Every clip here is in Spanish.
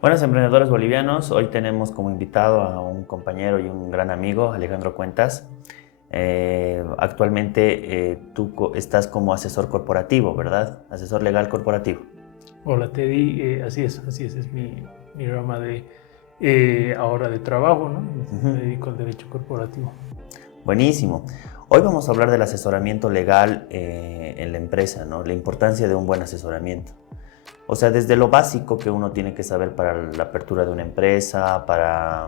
Buenas emprendedores bolivianos, hoy tenemos como invitado a un compañero y un gran amigo, Alejandro Cuentas. Actualmente tú estás como asesor corporativo, ¿verdad? Asesor legal corporativo. Hola Teddy, así es mi rama de ahora de trabajo, ¿no? Me Ujú. dedico al derecho corporativo. Buenísimo. Hoy vamos a hablar del asesoramiento legal en la empresa, ¿no? La importancia de un buen asesoramiento. O sea, desde lo básico que uno tiene que saber para la apertura de una empresa, para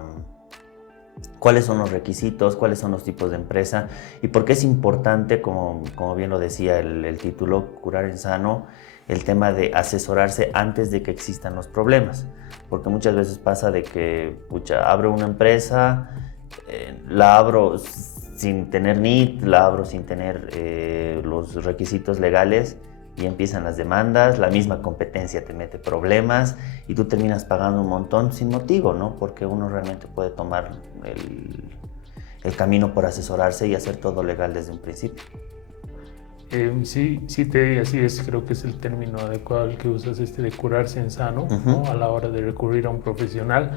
cuáles son los requisitos, cuáles son los tipos de empresa y por qué es importante, como bien lo decía el título, curar en sano, el tema de asesorarse antes de que existan los problemas. Porque muchas veces pasa de que, pucha, abro una empresa, la abro sin tener NIT, la abro sin tener los requisitos legales y empiezan las demandas, la misma competencia te mete problemas y tú terminas pagando un montón sin motivo, ¿no? Porque uno realmente puede tomar el camino por asesorarse y hacer todo legal desde un principio. Sí, Teddy, así es, creo que es el término adecuado el que usas, de curarse en sano, ¿no? A Ujú. la hora de recurrir a un profesional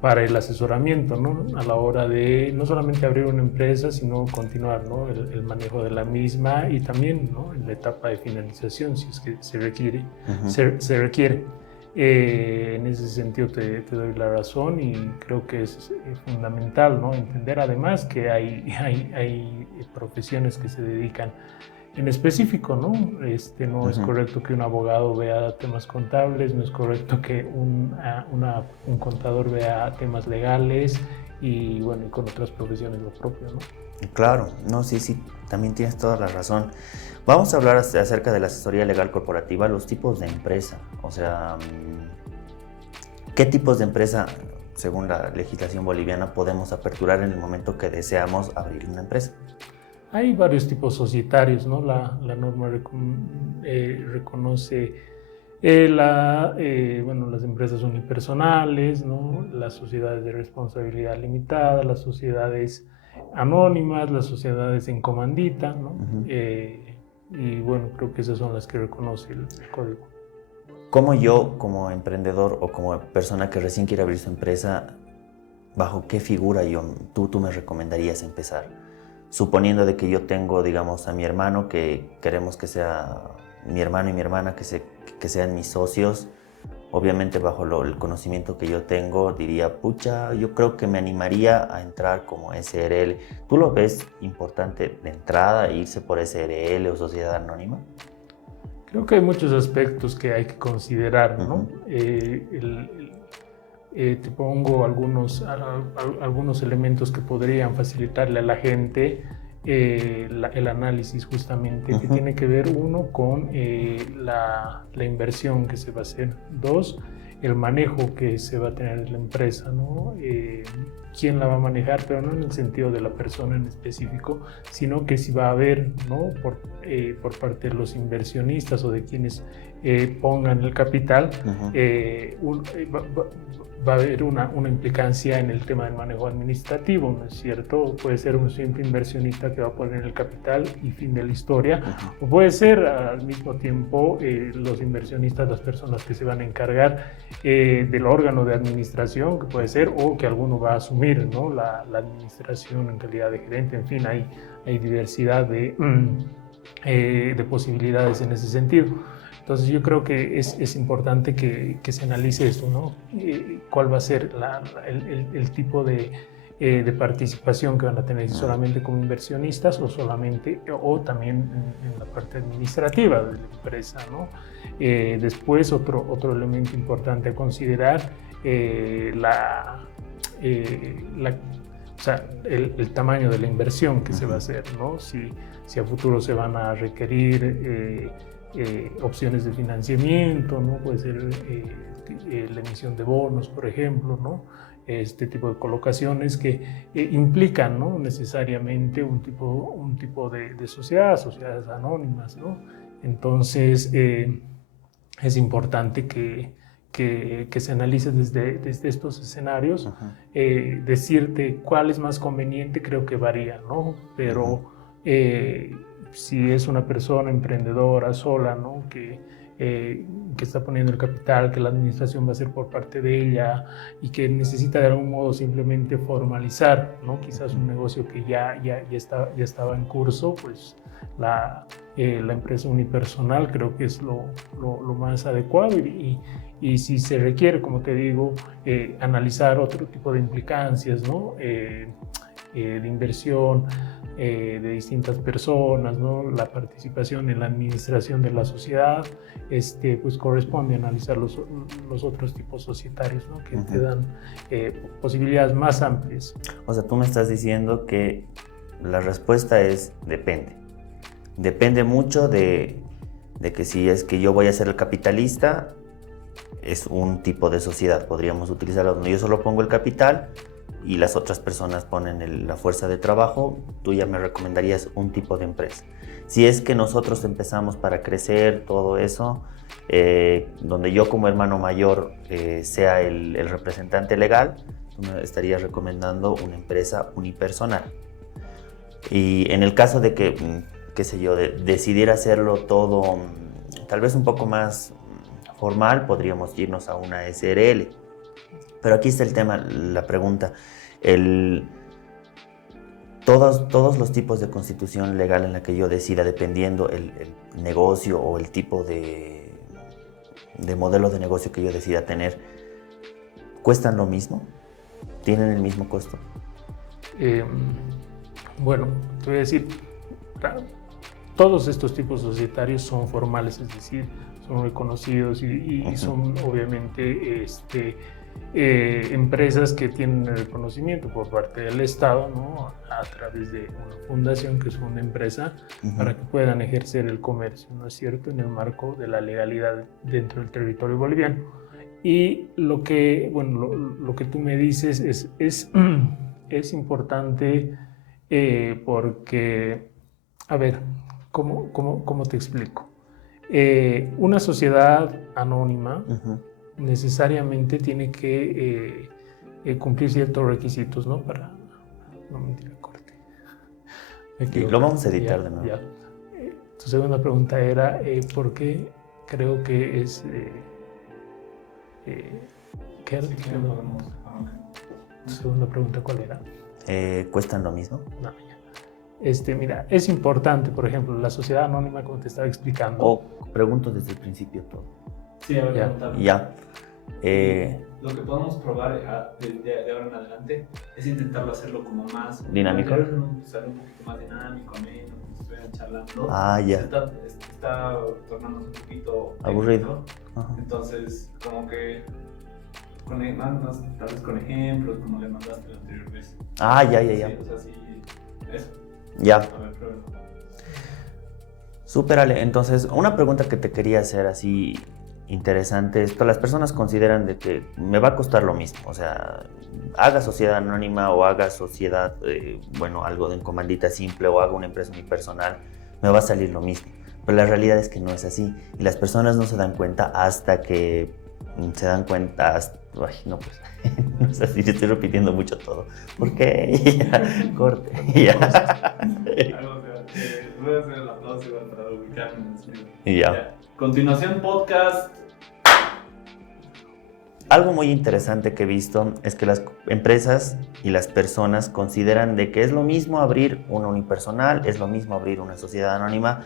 para el asesoramiento, ¿no? A la hora de no solamente abrir una empresa, sino continuar, ¿no? El manejo de la misma y también, ¿no? En la etapa de finalización, si es que se requiere. Ujú. Se requiere. En ese sentido te doy la razón y creo que es fundamental, ¿no? Entender además que hay profesiones que se dedican en específico, ¿no? No es Ujú. correcto que un abogado vea temas contables, no es correcto que un contador vea temas legales y bueno, y con otras profesiones lo propio, ¿no? Claro, no, sí, sí, también tienes toda la razón. Vamos a hablar acerca de la asesoría legal corporativa, los tipos de empresa. O sea, ¿qué tipos de empresa, según la legislación boliviana, podemos aperturar en el momento que deseamos abrir una empresa? Hay varios tipos societarios, ¿no? La norma reconoce bueno, las empresas unipersonales, ¿no? Las sociedades de responsabilidad limitada, las sociedades anónimas, las sociedades en comandita, ¿no? Ujú. Y bueno, creo que esas son las que reconoce el código. ¿Cómo yo, como emprendedor o como persona que recién quiere abrir su empresa, bajo qué figura tú me recomendarías empezar? Suponiendo de que yo tengo, digamos, a mi hermano, que queremos que sea mi hermano y mi hermana, que sean mis socios, obviamente bajo el conocimiento que yo tengo, diría, pucha, yo creo que me animaría a entrar como SRL. ¿Tú lo ves importante de entrada irse por SRL o sociedad anónima? Creo que hay muchos aspectos que hay que considerar, Ujú. ¿no? Te pongo algunos elementos que podrían facilitarle a la gente el análisis justamente, que Ujú. tiene que ver uno con la inversión que se va a hacer, dos, el manejo que se va a tener en la empresa, ¿no? Quién la va a manejar, pero no en el sentido de la persona en específico, sino que si va a haber, ¿no? Por parte de los inversionistas o de quienes pongan el capital, Ujú. va a haber una implicancia en el tema del manejo administrativo, ¿no es cierto? Puede ser un simple inversionista que va a poner el capital y fin de la historia, Ujú. o puede ser al mismo tiempo los inversionistas, las personas que se van a encargar del órgano de administración, que puede ser, o que alguno va a asumir, ¿no? La administración en calidad de gerente, en fin, hay diversidad de posibilidades en ese sentido. Entonces yo creo que es importante que se analice esto, ¿no? ¿Cuál va a ser el tipo de participación que van a tener, si solamente como inversionistas o solamente, o también en la parte administrativa de la empresa, ¿no? Después, otro elemento importante a considerar, la, o sea, el tamaño de la inversión que se va a Ujú. hacer, ¿no? Si a futuro se van a requerir opciones de financiamiento, ¿no? Puede ser la emisión de bonos, por ejemplo, ¿no? Este tipo de colocaciones que implican, ¿no? Necesariamente un tipo de sociedades anónimas, ¿no? Entonces, es importante que se analice desde estos escenarios. Ujú. Decirte cuál es más conveniente creo que varía, ¿no? Ujú. Pero si es una persona emprendedora sola, ¿no? que está poniendo el capital, que la administración va a ser por parte de ella y que necesita de algún modo simplemente formalizar, ¿no? Quizás un negocio que ya estaba en curso, pues la empresa unipersonal creo que es lo más adecuado y si se requiere, como te digo, analizar otro tipo de implicancias, ¿no? De inversión de distintas personas, ¿no? La participación en la administración de la sociedad, pues corresponde analizar los otros tipos societarios, ¿no? Que te dan posibilidades más amplias. O sea, tú me estás diciendo que la respuesta es depende. Depende mucho de que si es que yo voy a ser el capitalista, es un tipo de sociedad, podríamos utilizarlo donde yo solo pongo el capital y las otras personas ponen la fuerza de trabajo. Tú ya me recomendarías un tipo de empresa. Si es que nosotros empezamos para crecer todo eso, donde yo como hermano mayor sea el representante legal, tú me estarías recomendando una empresa unipersonal. Y en el caso de que, qué sé yo, decidiera hacerlo todo tal vez un poco más formal, podríamos irnos a una SRL. Pero aquí está el tema, la pregunta. Todos los tipos de constitución legal en la que yo decida, dependiendo el negocio o el tipo de modelo de negocio que yo decida tener, ¿cuestan lo mismo? ¿Tienen el mismo costo? Bueno, te voy a decir, todos estos tipos societarios son formales, es decir, son reconocidos y son obviamente empresas que tienen el reconocimiento por parte del Estado, ¿no? A través de una fundación que es una empresa para que puedan ejercer el comercio, ¿no es cierto?, en el marco de la legalidad dentro del territorio boliviano. Y lo que tú me dices es importante porque, a ver, ¿cómo te explico? Una sociedad anónima necesariamente tiene que cumplir ciertos requisitos, ¿no? No, mentira, corte. Lo vamos a editar de nuevo. Ya. Tu segunda pregunta era ¿por qué creo que es... ¿qué era? Tu segunda pregunta, ¿cuál era? ¿Cuestan lo mismo? No, ya. Mira, es importante, por ejemplo, la sociedad anónima, como te estaba explicando. Pregunto desde el principio todo. Sí, a ver, Ya. Lo que podemos probar de ahora en adelante es intentarlo hacerlo como más dinámico. Hacerlo un poquito más dinámico, ameno, como si estuvieran charlando. Ya. Está tornándose un poquito aburrido. Entonces, como que más tal vez con ejemplos, como le mandaste la anterior vez. Ya. Sí, o sea, sí, eso. Ya. A ver, pruébalo. Súper, Ale. Entonces, una pregunta que te quería hacer así interesante es, las personas consideran de que me va a costar lo mismo, o sea, haga sociedad anónima o haga sociedad, algo de comandita simple o haga una empresa unipersonal, me va a salir lo mismo. Pero la realidad es que no es así y las personas no se dan cuenta hasta que se dan cuenta. No sé si estoy repitiendo mucho todo. ¿Por qué? Ya, corte. Ya. Voy a hacer el aplauso para ubicarme en el sonido. Ya. Continuación, podcast. Algo muy interesante que he visto es que las empresas y las personas consideran de que es lo mismo abrir una unipersonal, es lo mismo abrir una sociedad anónima,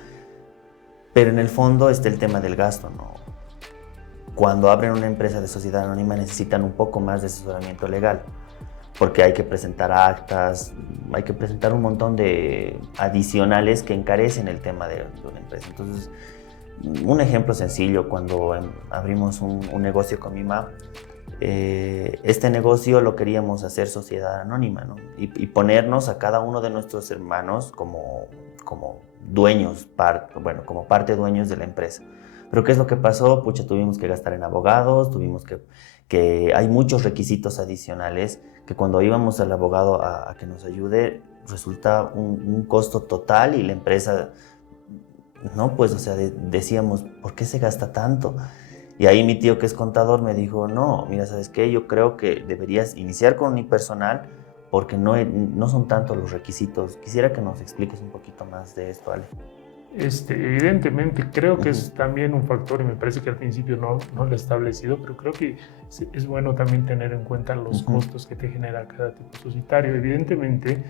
pero en el fondo está el tema del gasto, ¿no? Cuando abren una empresa de sociedad anónima necesitan un poco más de asesoramiento legal, porque hay que presentar actas, hay que presentar un montón de adicionales que encarecen el tema de una empresa. Entonces, un ejemplo sencillo, cuando abrimos un negocio con mi mamá, este negocio lo queríamos hacer sociedad anónima, ¿no? Y ponernos a cada uno de nuestros hermanos como dueños, como parte dueños de la empresa. Pero ¿qué es lo que pasó? Tuvimos que gastar en abogados, que hay muchos requisitos adicionales que cuando íbamos al abogado a que nos ayude, resulta un costo total y la empresa... No, decíamos, ¿por qué se gasta tanto? Y ahí mi tío, que es contador, me dijo, no, mira, ¿sabes qué? Yo creo que deberías iniciar con unipersonal porque no son tantos los requisitos. Quisiera que nos expliques un poquito más de esto, Ale. Evidentemente, creo que es también un factor, y me parece que al principio no lo he establecido, pero creo que es bueno también tener en cuenta los costos que te genera cada tipo societario. Evidentemente,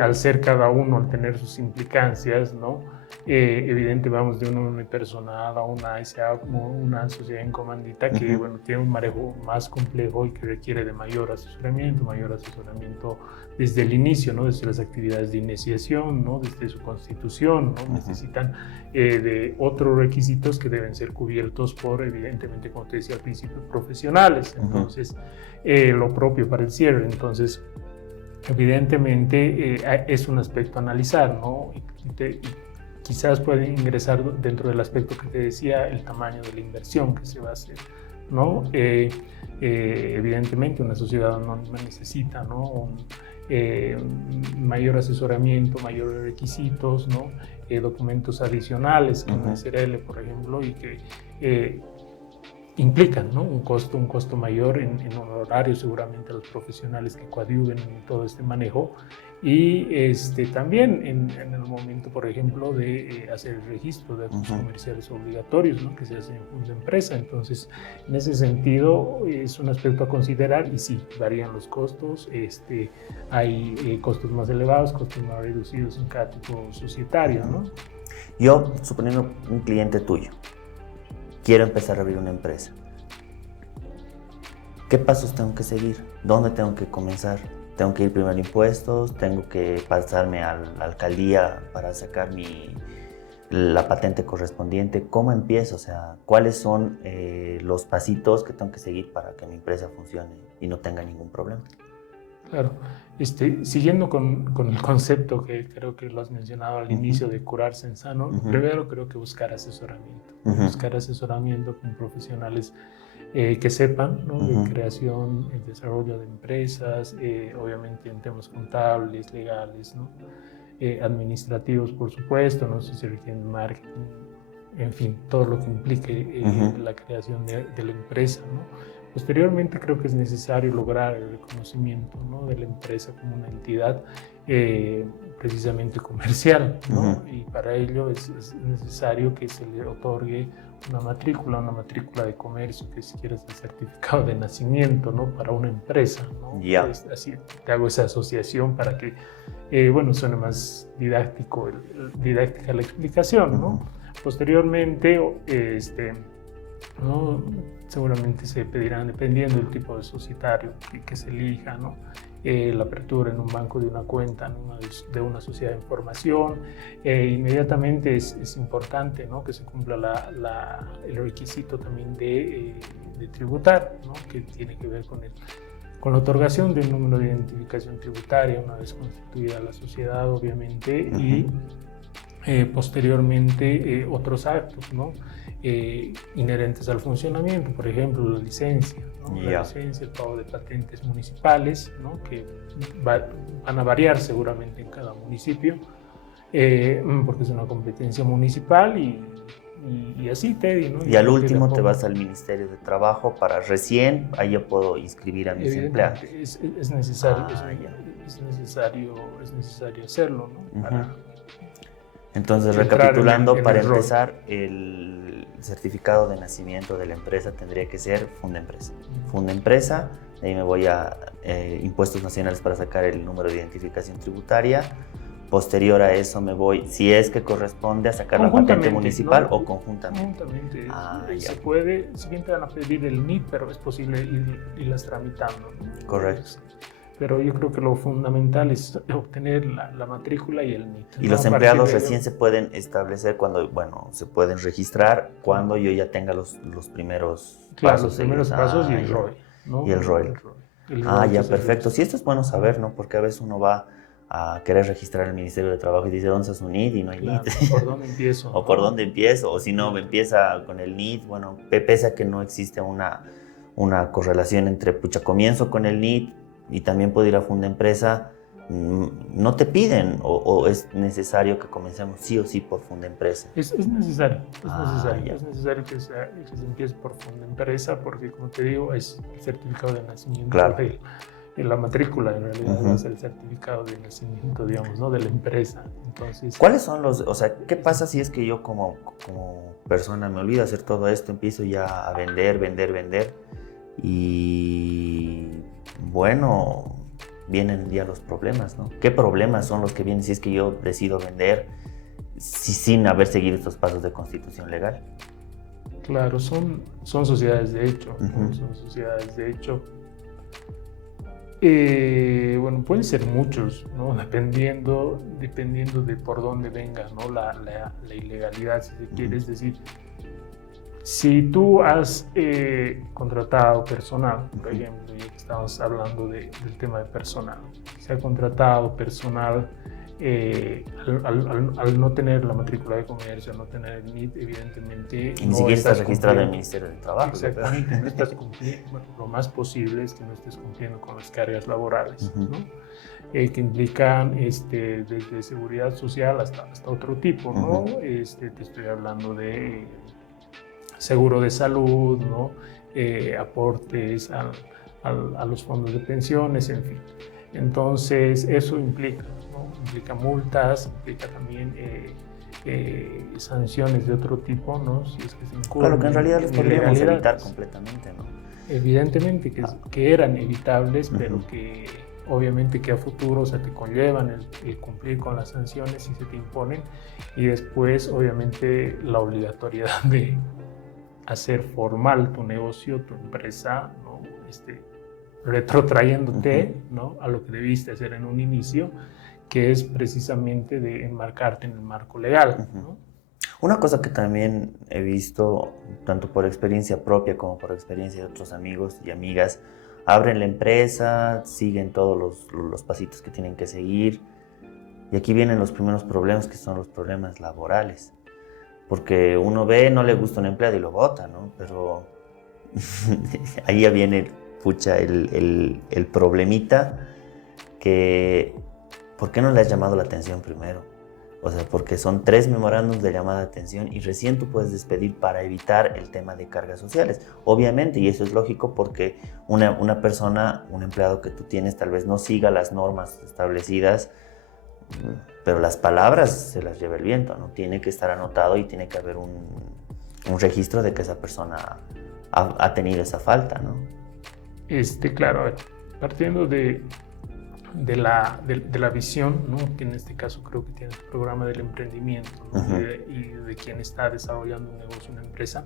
al ser cada uno, al tener sus implicancias, ¿no? Evidente, vamos de una unipersonal a una SA, como una sociedad en comandita, que bueno, tiene un manejo más complejo y que requiere de mayor asesoramiento desde el inicio, ¿no? Desde las actividades de iniciación, ¿no? Desde su constitución, ¿no? Necesitan de otros requisitos que deben ser cubiertos por, evidentemente, como te decía al principio, profesionales. Entonces, lo propio para el cierre. Entonces, evidentemente, es un aspecto a analizar, ¿no? Y quizás puede ingresar dentro del aspecto que te decía, el tamaño de la inversión que se va a hacer, ¿no? Evidentemente, una sociedad anónima necesita, ¿no? Mayor asesoramiento, mayores requisitos, ¿no? Documentos adicionales que una SRL, por ejemplo, y que implican, ¿no? un costo mayor en honorarios seguramente a los profesionales que coadyuven en todo este manejo, y también en el momento, por ejemplo, de hacer el registro de actos comerciales obligatorios, ¿no? que se hace en fondo de empresa. Entonces, en ese sentido, es un aspecto a considerar, y sí, varían los costos. Hay costos más elevados, costos más reducidos en cada tipo societario, ¿no? Yo, suponiendo un cliente tuyo, quiero empezar a abrir una empresa. ¿Qué pasos tengo que seguir? ¿Dónde tengo que comenzar? ¿Tengo que ir primero a impuestos? ¿Tengo que pasarme a la alcaldía para sacar la patente correspondiente? ¿Cómo empiezo? O sea, ¿cuáles son los pasitos que tengo que seguir para que mi empresa funcione y no tenga ningún problema? Claro. Siguiendo con el concepto que creo que lo has mencionado al inicio de curarse en sano, primero creo que buscar asesoramiento. Buscar asesoramiento con profesionales que sepan, ¿no? de creación, el desarrollo de empresas, obviamente en temas contables, legales, ¿no? Administrativos, por supuesto, no sé si se requiere marketing, en fin, todo lo que implique la creación de la empresa, ¿no? Posteriormente creo que es necesario lograr el reconocimiento, ¿no? de la empresa como una entidad precisamente comercial, ¿no? Y para ello es necesario que se le otorgue una matrícula de comercio, que si quieres el certificado de nacimiento, ¿no? para una empresa, ¿no? Así te hago esa asociación para que bueno, suene más didáctica la explicación, ¿no? Posteriormente, ¿no? seguramente se pedirán, dependiendo del tipo de societario que se elija, ¿no? La apertura en un banco de una cuenta, ¿no? de una sociedad de información. Inmediatamente es importante, ¿no? que se cumpla el requisito también de tributar, ¿no? que tiene que ver con la otorgación del número de identificación tributaria una vez constituida la sociedad, obviamente, y posteriormente otros actos, ¿no? Inherentes al funcionamiento, por ejemplo, la licencia, ¿no? La licencia, el pago de patentes municipales, ¿no? que van a variar seguramente en cada municipio, porque es una competencia municipal y así, Teddy, ¿no? Y al último te vas al Ministerio de Trabajo para recién, ahí yo puedo inscribir a mis empleados. Es necesario, es necesario hacerlo, ¿no? Entonces, recapitulando, para empezar, el certificado de nacimiento de la empresa tendría que ser Fundempresa. Fundempresa, de ahí me voy a Impuestos Nacionales para sacar el número de identificación tributaria. Posterior a eso me voy, si es que corresponde, a sacar la patente municipal, ¿no? O conjuntamente. Conjuntamente. Se puede, si bien te van a pedir el NIT, pero es posible irlas tramitando, ¿no? Correcto. Pero yo creo que lo fundamental es obtener la matrícula y el NIT. Y los empleados recién se pueden establecer cuando, bueno, se pueden registrar cuando yo ya tenga los primeros pasos. Claro, los primeros pasos y el ROE, ¿no? Y el ROE. Ya, perfecto. Sí, esto es bueno saber, ¿no? Porque a veces uno va a querer registrar en el Ministerio de Trabajo y dice, ¿dónde está su NIT? Y no hay NIT. ¿Por dónde empiezo? O por dónde empiezo, o si no, me empieza con el NIT. Bueno, pese a que no existe una correlación entre, comienzo con el NIT, y también puedo ir a Fundempresa, no te piden o es necesario que comencemos sí o sí por Fundempresa. Es necesario, es necesario que se empiece por Fundempresa porque, como te digo, es el certificado de nacimiento la matrícula, en realidad va a ser el certificado de nacimiento, digamos, ¿no? De la empresa. Entonces, ¿cuáles son o sea, qué pasa si es que yo como persona me olvido hacer todo esto, empiezo ya a vender y bueno, vienen ya los problemas, ¿no? ¿Qué problemas son los que vienen si es que yo decido vender sin haber seguido estos pasos de constitución legal? claro, son sociedades de hecho, ¿no? Uh-huh. Son sociedades de hecho. Bueno, pueden ser muchos, ¿no? Dependiendo de por dónde vengas, ¿no? La ilegalidad, si se quiere. Es decir, si tú has contratado personal, por ejemplo, ya que estamos hablando del tema de personal, se ha contratado personal al no tener la matrícula de comercio, al no tener el NIT, evidentemente Y ni no siquiera estás estás registrado en el cumpliendo. Ministerio del Trabajo. Exactamente, no estás cumpliendo. Bueno, lo más posible es que no estés cumpliendo con las cargas laborales, Uh-huh. ¿no? Que implican desde seguridad social hasta otro tipo, ¿no? Uh-huh. Te estoy hablando de seguro de salud, ¿no? Aportes a los fondos de pensiones, en fin. Entonces, eso implica, ¿no? Implica multas, implica también sanciones de otro tipo, ¿no? Si es que se incurre. Claro, que en realidad los podríamos ilegalidades. evitar completamente, ¿no? Evidentemente que eran evitables, Uh-huh. pero que obviamente que a futuro, o sea, te conllevan el cumplir con las sanciones si se te imponen, y después obviamente la obligatoriedad de hacer formal tu negocio, tu empresa, ¿no? Retrotrayéndote, Uh-huh. ¿no? A lo que debiste hacer en un inicio, que es precisamente de enmarcarte en el marco legal, Uh-huh. ¿no? Una cosa que también he visto, tanto por experiencia propia como por experiencia de otros amigos y amigas, abren la empresa, siguen todos los pasitos que tienen que seguir, y aquí vienen los primeros problemas, que son los problemas laborales. Porque uno ve, no le gusta un empleado y lo bota, ¿no? Pero ahí ya viene, pucha, el problemita que, ¿por qué no le has llamado la atención primero? O sea, porque son 3 memorándums de llamada de atención y recién tú puedes despedir para evitar el tema de cargas sociales. Obviamente, y eso es lógico porque una persona, un empleado que tú tienes tal vez no siga las normas establecidas, pero las palabras se las lleva el viento, ¿no? Tiene que estar anotado y tiene que haber un registro de que esa persona ha tenido esa falta, ¿no? Claro, a ver, partiendo de la visión, ¿no? Que en este caso creo que tiene el programa del emprendimiento, ¿no? Uh-huh. y de quien está desarrollando un negocio, una empresa,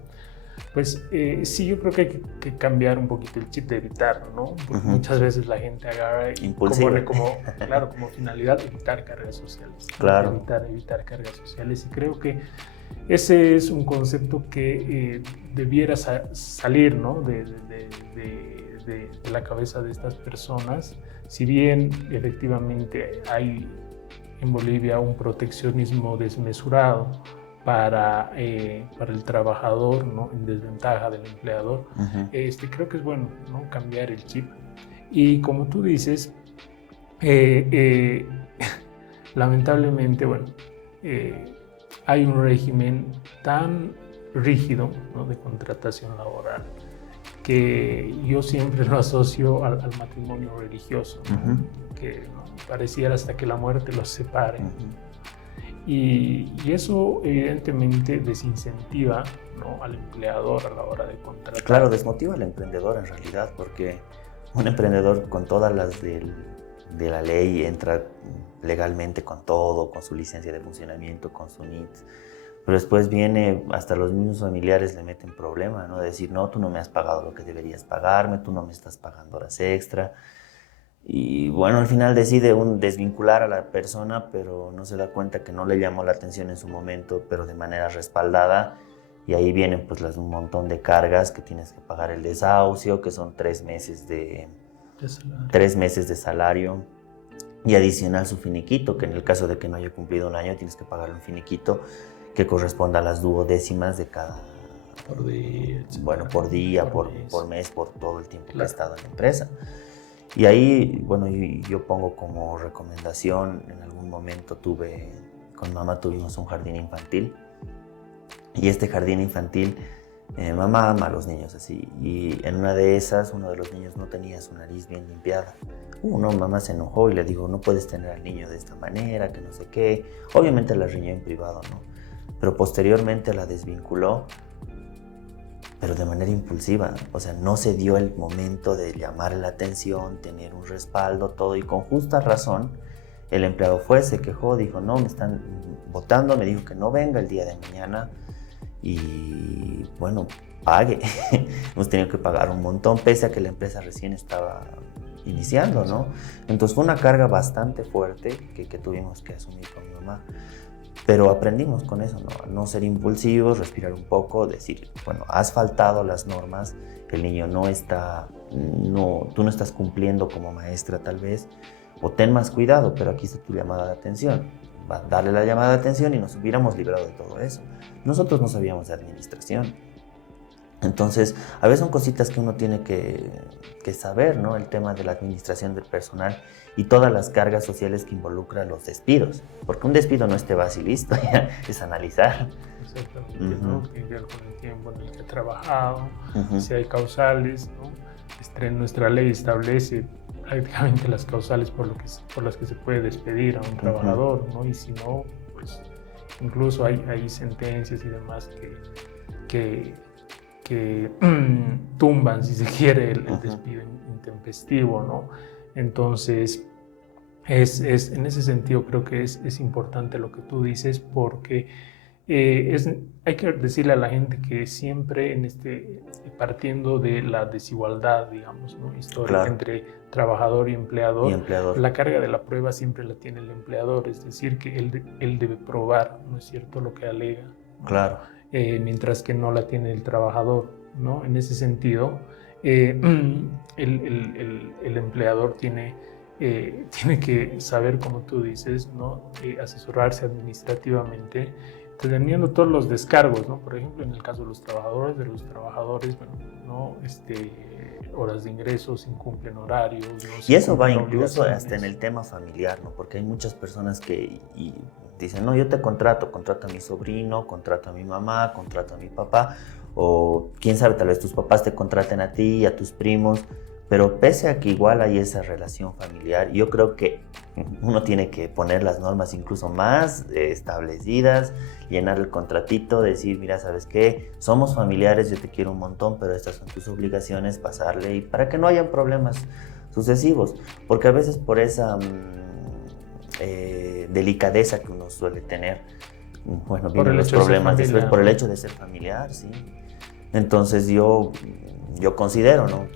pues sí, yo creo que hay que cambiar un poquito el chip de evitarlo, ¿no? Porque Uh-huh. muchas veces la gente agarra y Impulsiva. como finalidad evitar cargas sociales. Claro. Evitar cargas sociales, y creo que ese es un concepto que debiera salir, ¿no? de la cabeza de estas personas. Si bien efectivamente hay en Bolivia un proteccionismo desmesurado para el trabajador, ¿no? En desventaja del empleador, Uh-huh. creo que es bueno, ¿no? Cambiar el chip. Y como tú dices, lamentablemente, bueno, hay un régimen tan rígido, ¿no? De contratación laboral, que yo siempre lo asocio al matrimonio religioso, ¿no? Uh-huh. Que, ¿no? Pareciera hasta que la muerte los separe. Uh-huh. Y eso evidentemente desincentiva, ¿no? Al empleador a la hora de contratar. Claro, desmotiva al emprendedor en realidad, porque un emprendedor con todas las de la ley entra legalmente con todo, con su licencia de funcionamiento, con su NIT, pero después viene, hasta los mismos familiares le meten problema, ¿no? De decir, no, tú no me has pagado lo que deberías pagarme, tú no me estás pagando horas extra. Y bueno, al final decide desvincular a la persona, pero no se da cuenta que no le llamó la atención en su momento, pero de manera respaldada. Y ahí vienen pues un montón de cargas que tienes que pagar el desahucio, que son 3 meses de salario, y adicional su finiquito, que en el caso de que no haya cumplido un año tienes que pagar un finiquito que corresponda a las duodécimas de cada... Por día, bueno, por día, por mes, por todo el tiempo que ha estado en la empresa. Y ahí, bueno, yo pongo como recomendación, en algún momento con mamá tuvimos un jardín infantil, y este jardín infantil mamá ama a los niños así. Y en una de esas, uno de los niños no tenía su nariz bien limpiada. No, mamá se enojó y le dijo, no puedes tener al niño de esta manera, que no sé qué. Obviamente la riñó en privado, ¿no? Pero posteriormente la desvinculó, pero de manera impulsiva. O sea, no se dio el momento de llamar la atención, tener un respaldo, todo. Y con justa razón, el empleado fue, se quejó, dijo, no, me están botando, me dijo que no venga el día de mañana. Y bueno, pague. Hemos tenido que pagar un montón, pese a que la empresa recién estaba iniciando, ¿no? Entonces fue una carga bastante fuerte que tuvimos que asumir con mi mamá. Pero aprendimos con eso, ¿no? A no ser impulsivos, respirar un poco, decir, bueno, has faltado las normas, el niño tú no estás cumpliendo como maestra tal vez, o ten más cuidado, pero aquí está tu llamada de atención. Va a darle la llamada de atención y nos hubiéramos librado de todo eso. Nosotros no sabíamos de administración. Entonces, a veces son cositas que uno tiene que saber, ¿no? El tema de la administración del personal y todas las cargas sociales que involucran los despidos. Porque un despido no es te vas y listo, ya, es analizar. Exactamente, ¿no? Tiene que ver con el tiempo en el que ha trabajado, si hay causales, ¿no? Nuestra ley establece prácticamente las causales por las que se puede despedir a un trabajador, ¿no? Y si no, pues incluso hay sentencias y demás que tumban, si se quiere, el despido intempestivo, ¿no? Entonces, en ese sentido creo que es importante lo que tú dices, porque hay que decirle a la gente que siempre partiendo de la desigualdad, digamos, ¿no? Histórica, claro, entre trabajador y empleador, la carga de la prueba siempre la tiene el empleador, es decir, que él debe probar, ¿no es cierto?, lo que alega, ¿no? Claro. Mientras que no la tiene el trabajador, ¿no? En ese sentido, el empleador tiene que saber, como tú dices, ¿no? Asesorarse administrativamente, teniendo todos los descargos, ¿no? Por ejemplo, en el caso de los trabajadores, bueno, ¿no? Horas de ingresos, incumplen horarios, ¿no? Y eso va incluso hasta en el tema familiar, ¿no? Porque hay muchas personas que dicen, no, yo te contrato a mi sobrino, contrato a mi mamá, contrato a mi papá, o quién sabe, tal vez tus papás te contraten a ti y a tus primos, pero pese a que igual hay esa relación familiar, yo creo que uno tiene que poner las normas incluso más establecidas, llenar el contratito, decir, mira, ¿sabes qué? Somos familiares, yo te quiero un montón, pero estas son tus obligaciones, pasarle, y para que no hayan problemas sucesivos, porque a veces por esa delicadeza que uno suele tener, bueno, vienen los problemas después por el hecho de ser familiar, sí. Entonces yo considero, ¿no?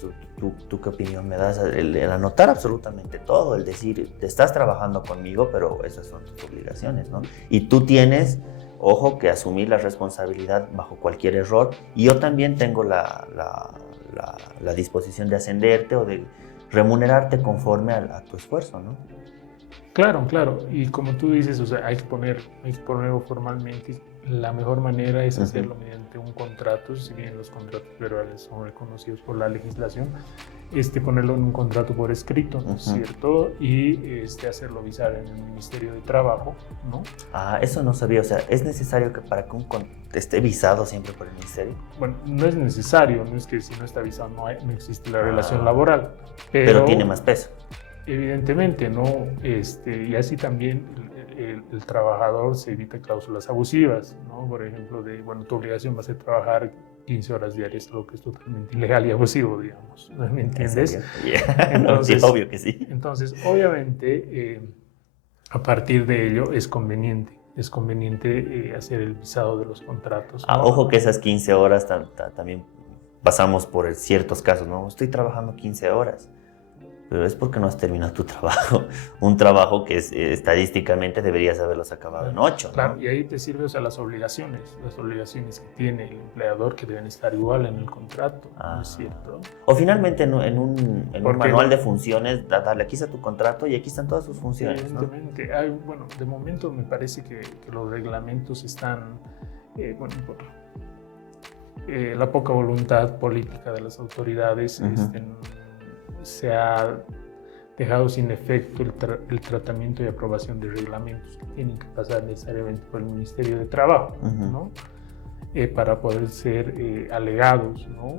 ¿Tú qué opinión me das? El anotar absolutamente todo, el decir, te estás trabajando conmigo, pero esas son tus obligaciones, ¿no? Y tú tienes, ojo, que asumir la responsabilidad bajo cualquier error, y yo también tengo la disposición de ascenderte o de remunerarte conforme a tu esfuerzo, ¿no? Claro, y como tú dices, o sea, hay que ponerlo formalmente. La mejor manera es hacerlo mediante un contrato, si bien los contratos verbales son reconocidos por la legislación, ponerlo en un contrato por escrito, ¿no es cierto? Y hacerlo visar en el Ministerio de Trabajo, ¿no? Ah, eso no sabía, o sea, ¿es necesario que para que esté visado siempre por el Ministerio? Bueno, no es necesario, no es que si no está visado no existe la relación laboral. Pero tiene más peso. Evidentemente, ¿no? Y así también el trabajador se evita cláusulas abusivas, ¿no? Por ejemplo, tu obligación va a ser trabajar 15 horas diarias, algo que es totalmente ilegal y abusivo, digamos, ¿me entiendes? Entonces, sí, obvio que sí. Entonces, obviamente, a partir de ello es conveniente hacer el visado de los contratos, ¿no? Ojo que esas 15 horas también pasamos por ciertos casos, ¿no? Estoy trabajando 15 horas. Pero es porque no has terminado tu trabajo. Un trabajo que estadísticamente deberías haberlos acabado en 8, ¿no? Claro, y ahí te sirve, o sea, las obligaciones que tiene el empleador, que deben estar igual en el contrato, ¿no es cierto? O finalmente en un manual de funciones, dale, aquí está tu contrato y aquí están todas sus funciones, evidentemente, ¿no? De momento me parece que los reglamentos están, por la poca voluntad política de las autoridades, se ha dejado sin efecto el tratamiento y aprobación de reglamentos que tienen que pasar necesariamente por el Ministerio de Trabajo, ¿no? para poder ser alegados, ¿no?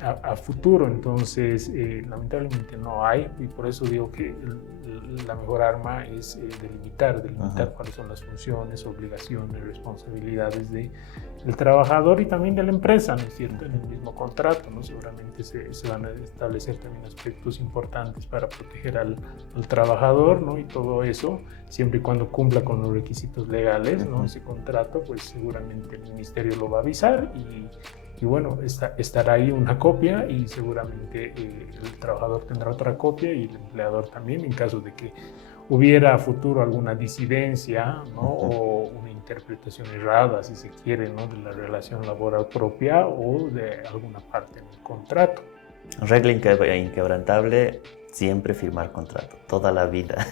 A futuro. Entonces, lamentablemente no hay, y por eso digo que la mejor arma es delimitar cuáles son las funciones, obligaciones, responsabilidades del trabajador y también de la empresa, ¿no es cierto? En el mismo contrato, ¿no? Seguramente se van a establecer también aspectos importantes para proteger al trabajador, ¿no? Y todo eso, siempre y cuando cumpla con los requisitos legales, ¿no? Ese contrato, pues seguramente el ministerio lo va a avisar y bueno, estará ahí una copia y seguramente el trabajador tendrá otra copia y el empleador también, en caso de que hubiera a futuro alguna disidencia, ¿no? O una interpretación errada, si se quiere, ¿no? De la relación laboral propia o de alguna parte en el contrato. Regla inquebrantable, siempre firmar contrato, toda la vida.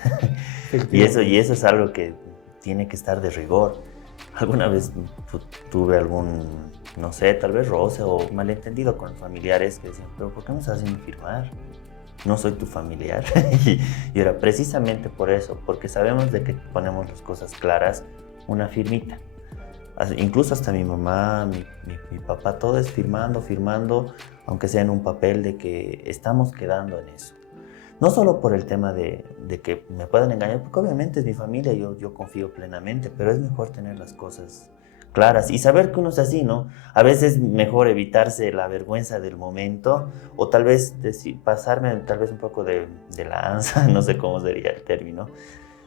y eso es algo que tiene que estar de rigor. Alguna vez tuve algún, no sé, tal vez roce o malentendido con familiares que decían, pero ¿por qué me estás haciendo firmar? No soy tu familiar. y era precisamente por eso, porque sabemos de que ponemos las cosas claras, una firmita. Incluso hasta mi mamá, mi papá, todo es firmando, aunque sea en un papel, de que estamos quedando en eso. No solo por el tema de que me puedan engañar, porque obviamente es mi familia, yo confío plenamente, pero es mejor tener las cosas claras y saber que uno es así, ¿no? A veces es mejor evitarse la vergüenza del momento o tal vez pasarme tal vez un poco de lanza, no sé cómo sería el término,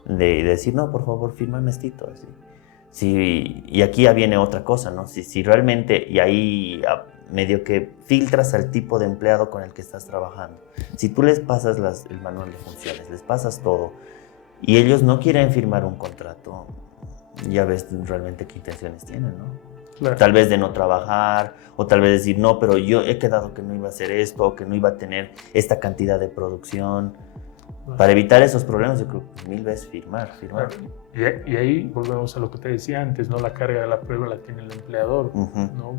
de decir, no, por favor, fírmame estito, así. Sí, y aquí ya viene otra cosa, ¿no? Si realmente, y ahí medio que filtras al tipo de empleado con el que estás trabajando. Si tú les pasas el manual de funciones, les pasas todo, y ellos no quieren firmar un contrato, ya ves realmente qué intenciones tienen, ¿no? Claro. Tal vez de no trabajar, o tal vez decir, no, pero yo he quedado que no iba a hacer esto, o que no iba a tener esta cantidad de producción. Para evitar esos problemas, yo creo que 1000 veces firmar. Y ahí volvemos a lo que te decía antes, ¿no? La carga de la prueba la tiene el empleador, ¿no?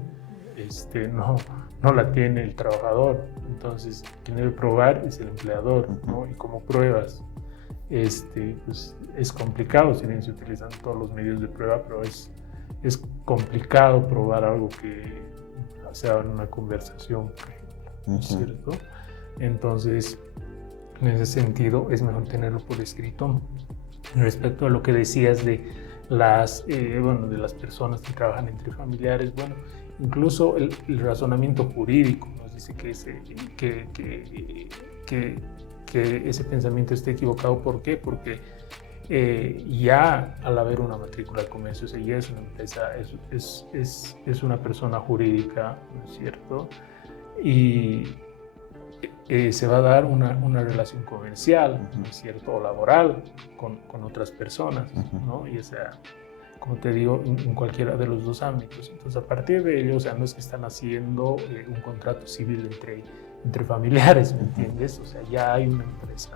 No la tiene el trabajador. Entonces, quien debe probar es el empleador, ¿no? Y como pruebas, pues es complicado, si bien se utilizan todos los medios de prueba, pero es complicado probar algo que sea en una conversación, por ejemplo, ¿no es cierto? Entonces, en ese sentido, es mejor tenerlo por escrito. Respecto a lo que decías de de las personas que trabajan entre familiares, bueno, incluso el razonamiento jurídico nos dice que ese pensamiento está equivocado. ¿Por qué? Porque ya al haber una matrícula de comercio, ya es una empresa, es una persona jurídica, ¿no es cierto? Y se va a dar una relación comercial, ¿no es cierto? O laboral con otras personas, ¿no? Y como te digo, en cualquiera de los dos ámbitos. Entonces, a partir de ello, o sea, no es que están haciendo un contrato civil entre familiares, ¿me entiendes? O sea, ya hay una empresa.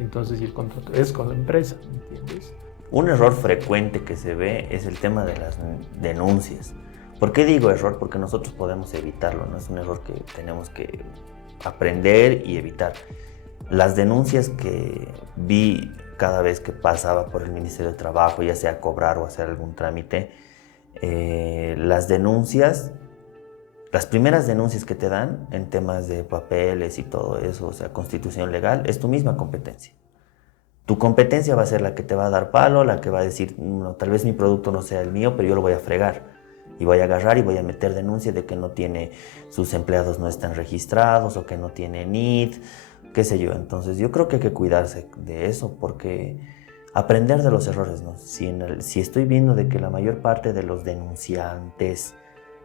Entonces, y el contrato es con la empresa, ¿me entiendes? Un error frecuente que se ve es el tema de las denuncias. ¿Por qué digo error? Porque nosotros podemos evitarlo, no es un error que tenemos que aprender y evitar. Las denuncias que vi cada vez que pasaba por el Ministerio de Trabajo, ya sea a cobrar o hacer algún trámite, las primeras denuncias que te dan en temas de papeles y todo eso, o sea, constitución legal, es tu misma competencia. Tu competencia va a ser la que te va a dar palo, la que va a decir, no, tal vez mi producto no sea el mío, pero yo lo voy a fregar. Y voy a agarrar y voy a meter denuncia de que no tiene, sus empleados no están registrados o que no tiene NID, qué sé yo. Entonces yo creo que hay que cuidarse de eso, porque aprender de los errores, ¿no? Si estoy viendo de que la mayor parte de los denunciantes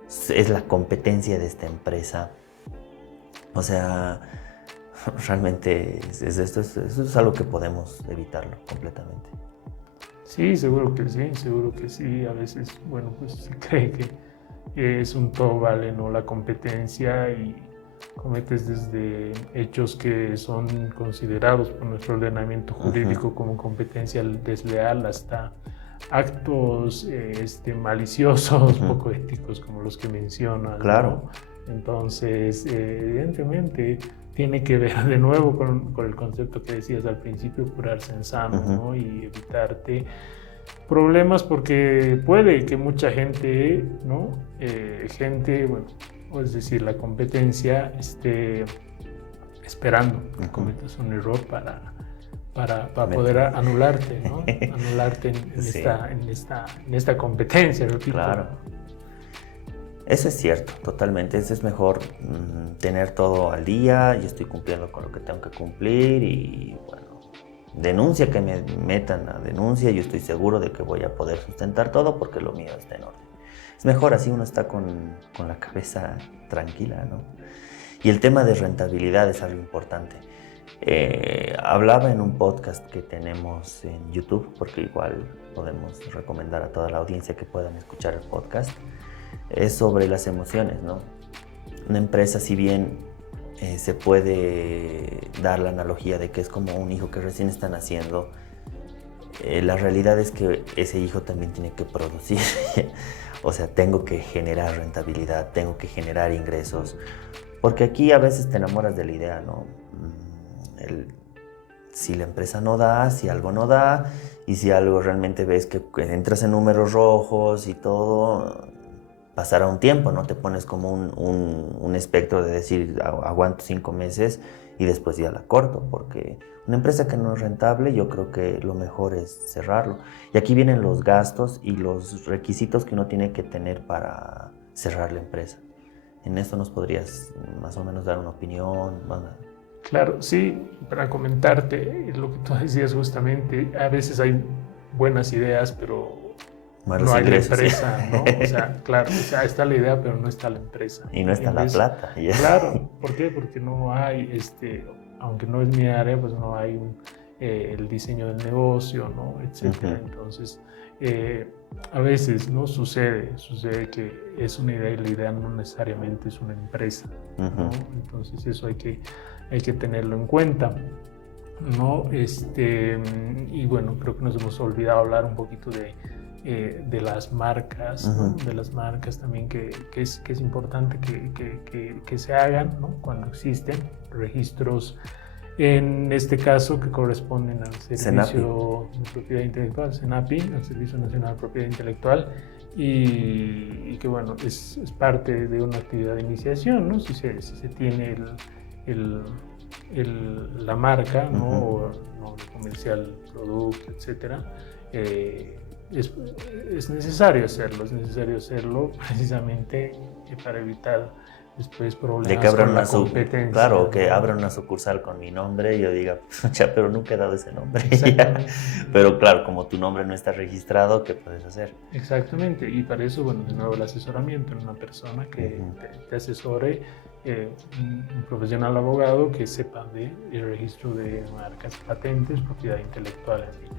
es la competencia de esta empresa, o sea, realmente eso es algo que podemos evitarlo completamente. Sí, seguro que sí. A veces, bueno, pues se cree que es un todo vale, ¿no? La competencia, y cometes desde hechos que son considerados por nuestro ordenamiento jurídico como competencia desleal hasta actos maliciosos, poco éticos, como los que mencionas. Claro. ¿No? Entonces, evidentemente, tiene que ver de nuevo con el concepto que decías al principio, curarse en sano, ¿no? Y evitarte Problemas porque puede que mucha gente, ¿no? Bueno, o es decir, la competencia esté esperando que cometas un error para poder anularte, ¿no? Anularte Sí. en esta competencia, repito. Claro. Eso es cierto, totalmente. Eso es mejor tener todo al día. Yo estoy cumpliendo con lo que tengo que cumplir y bueno, denuncia que me metan a denuncia. Yo estoy seguro de que voy a poder sustentar todo porque lo mío está en orden. Es mejor así, uno está con la cabeza tranquila, ¿no? Y el tema de rentabilidad es algo importante. Hablaba en un podcast que tenemos en YouTube, porque igual podemos recomendar a toda la audiencia que puedan escuchar el podcast. Es sobre las emociones, ¿no? Una empresa, si bien se puede dar la analogía de que es como un hijo que recién están naciendo, la realidad es que ese hijo también tiene que producir. O sea, tengo que generar rentabilidad, tengo que generar ingresos, porque aquí a veces te enamoras de la idea, ¿no? Si la empresa no da, si algo no da, y si algo realmente ves que entras en números rojos y todo, pasará un tiempo, ¿no? Te pones como un espectro de decir, aguanto 5 meses y después ya la corto, porque una empresa que no es rentable, yo creo que lo mejor es cerrarlo. Y aquí vienen los gastos y los requisitos que uno tiene que tener para cerrar la empresa. En esto nos podrías más o menos dar una opinión. Claro, sí, para comentarte lo que tú decías justamente, a veces hay buenas ideas, pero Malos no hay ingresos, la empresa, sí. ¿no? O sea, claro, o sea, está la idea, pero no está la empresa. Y no está la plata. Claro, ¿por qué? Porque no hay, aunque no es mi área, pues no hay el diseño del negocio, ¿no? Etcétera. Entonces, a veces, ¿no? Sucede que es una idea y la idea no necesariamente es una empresa, ¿no? Entonces, eso hay que tenerlo en cuenta, ¿no? Y bueno, creo que nos hemos olvidado hablar un poquito de las marcas, ¿no? De las marcas también que es importante que se hagan, ¿no? Cuando existen registros, en este caso que corresponden al Servicio de Propiedad Intelectual, SENAPI, al Servicio Nacional de Propiedad Intelectual, y que bueno, es parte de una actividad de iniciación, ¿no? Si se tiene la marca, ¿no? O nombre comercial, producto, etcétera, es necesario hacerlo precisamente para evitar después problemas de que abran con la competencia. Claro, que abran una sucursal con mi nombre y yo diga, pero nunca he dado ese nombre. Pero claro, como tu nombre no está registrado, ¿qué puedes hacer? Exactamente, y para eso, bueno, de nuevo el asesoramiento en una persona que te asesore, un profesional abogado que sepa del registro de marcas, patentes, propiedad intelectual, en fin.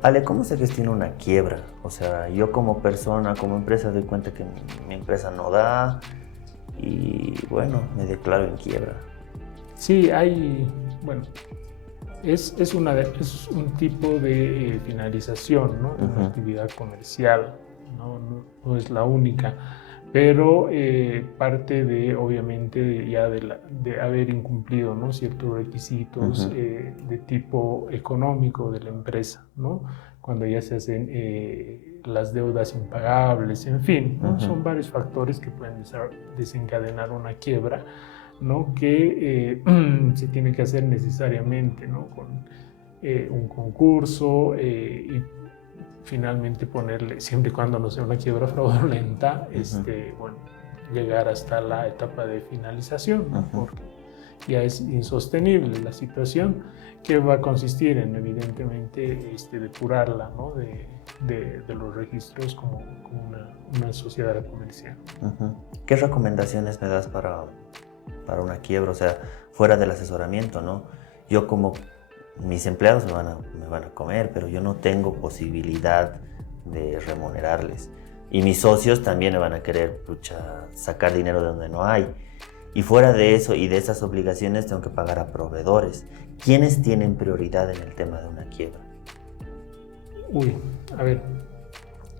Ale, ¿cómo se gestiona una quiebra? O sea, yo como persona, como empresa, doy cuenta que mi empresa no da y bueno, me declaro en quiebra. Sí, bueno, es un tipo de finalización, ¿no? De una actividad comercial, no es la única, pero parte de, obviamente, ya de haber incumplido, ¿no? Ciertos requisitos de tipo económico de la empresa, ¿no? Cuando ya se hacen las deudas impagables, en fin, ¿no? Son varios factores que pueden desencadenar una quiebra, ¿no? Que se tiene que hacer necesariamente, ¿no? Con un concurso y finalmente ponerle, siempre y cuando no sea una quiebra fraudulenta, bueno, llegar hasta la etapa de finalización, ¿no? Porque ya es insostenible la situación, que va a consistir en, evidentemente, depurarla, ¿no? de los registros como una sociedad comercial. ¿Qué recomendaciones me das para una quiebra? O sea, fuera del asesoramiento, ¿no? Yo como mis empleados me van a comer, pero yo no tengo posibilidad de remunerarles. Y mis socios también me van a querer sacar dinero de donde no hay. Y fuera de eso y de esas obligaciones tengo que pagar a proveedores. ¿Quiénes tienen prioridad en el tema de una quiebra? A ver,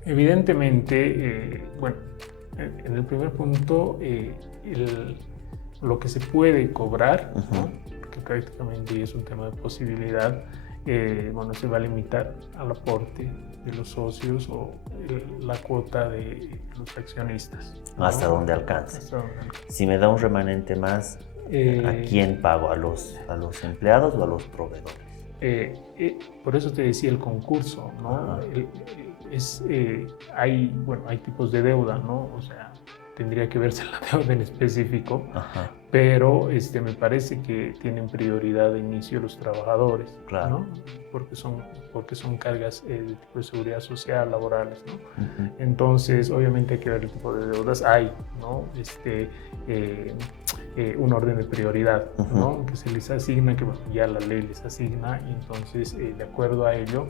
evidentemente, bueno, en el primer punto, lo que se puede cobrar, ¿no? Que prácticamente es un tema de posibilidad, bueno, se va a limitar al aporte de los socios o la cuota de los accionistas, ¿no? Hasta donde alcance. Hasta donde alcance. Si me da un remanente más, ¿a quién pago? ¿A los empleados o a los proveedores? Por eso te decía el concurso, ¿no? Hay tipos de deuda, ¿no? O sea, tendría que verse la deuda en específico, Ajá. pero me parece que tienen prioridad de inicio los trabajadores, Claro. ¿no? Porque son cargas de tipo de seguridad social, laborales, ¿no? Uh-huh. Entonces, obviamente hay que ver el tipo de deudas. Hay, ¿no? Un orden de prioridad, ¿no? Uh-huh. Que se les asigna, que bueno, ya la ley les asigna, y entonces, de acuerdo a ello,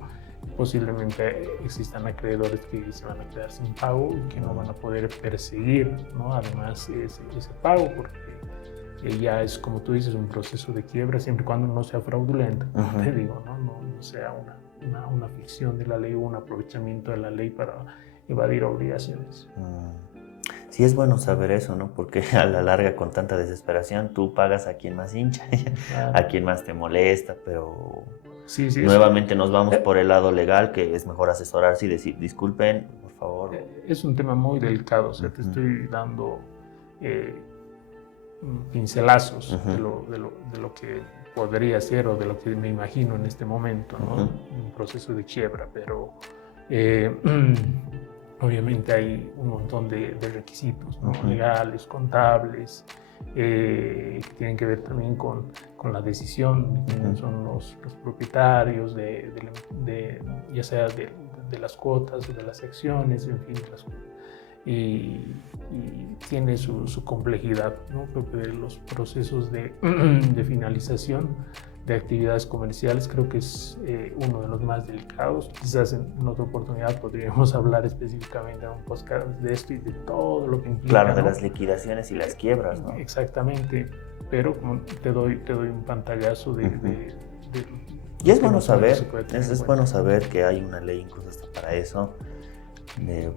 posiblemente existan acreedores que se van a quedar sin pago y que no van a poder perseguir, ¿no? Además ese pago, porque ya es, como tú dices, un proceso de quiebra, siempre y cuando no sea fraudulento, Uh-huh. te digo, no sea una ficción de la ley o un aprovechamiento de la ley para evadir obligaciones. Sí, es bueno saber eso, ¿no? Porque a la larga, con tanta desesperación, tú pagas a quien más hincha, Claro. a quien más te molesta, pero Sí, nuevamente nos vamos por el lado legal, que es mejor asesorarse y decir, disculpen, por favor. Es un tema muy delicado, o sea, te Uh-huh. estoy dando pincelazos Uh-huh. de lo que podría ser o de lo que me imagino en este momento, ¿no? Uh-huh. Un proceso de quiebra, pero obviamente hay un montón de requisitos, ¿no? Uh-huh. Legales, contables, que tienen que ver también con la decisión de quiénes son los propietarios ya sea de las cuotas o de las acciones, en fin, y tiene su complejidad, ¿no? Creo que los procesos de finalización de actividades comerciales creo que es uno de los más delicados. Quizás en otra oportunidad podríamos hablar específicamente en un podcast de esto y de todo lo que implica. Claro, de ¿no? las liquidaciones y las quiebras, ¿no? Exactamente, pero como te doy un pantallazo de y es bueno que saber, se puede tener en es cuenta. bueno saber que hay una ley incluso hasta para eso.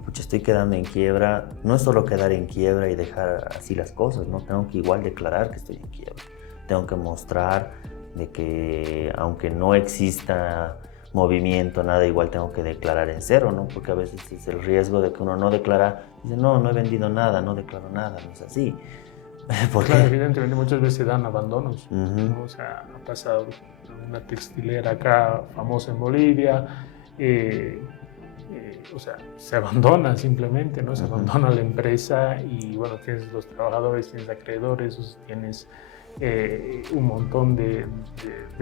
Pucha, estoy quedando en quiebra. No es solo quedar en quiebra y dejar así las cosas, ¿no? Tengo que igual declarar que estoy en quiebra. Tengo que mostrar de que aunque no exista movimiento, nada, igual tengo que declarar en cero, ¿no? Porque a veces es el riesgo de que uno no declara, dice, no he vendido nada, no declaro nada, no es así. Porque claro, evidentemente muchas veces se dan abandonos, Uh-huh. ¿no? O sea, ha pasado una textilera acá famosa en Bolivia, o sea, se abandona simplemente, ¿no? Se Uh-huh. abandona la empresa y bueno, tienes los trabajadores, tienes acreedores, tienes un montón de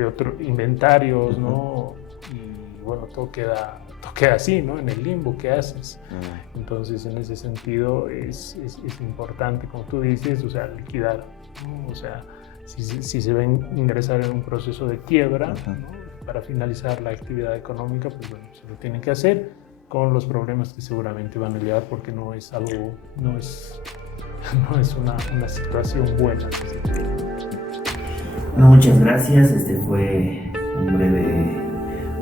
otros inventarios, Uh-huh. ¿no? Y bueno, todo queda así, ¿no? En el limbo, ¿qué haces? Uh-huh. Entonces, en ese sentido, es importante, como tú dices, o sea, liquidar, ¿no? O sea, si se va a ingresar en un proceso de quiebra, Uh-huh. ¿no? Para finalizar la actividad económica, pues bueno, se lo tienen que hacer con los problemas que seguramente van a llegar, porque no es una situación buena. Bueno, muchas gracias. Este fue un breve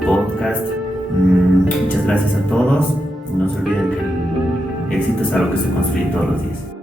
podcast. Muchas gracias a todos. No se olviden que el éxito es algo que se construye todos los días.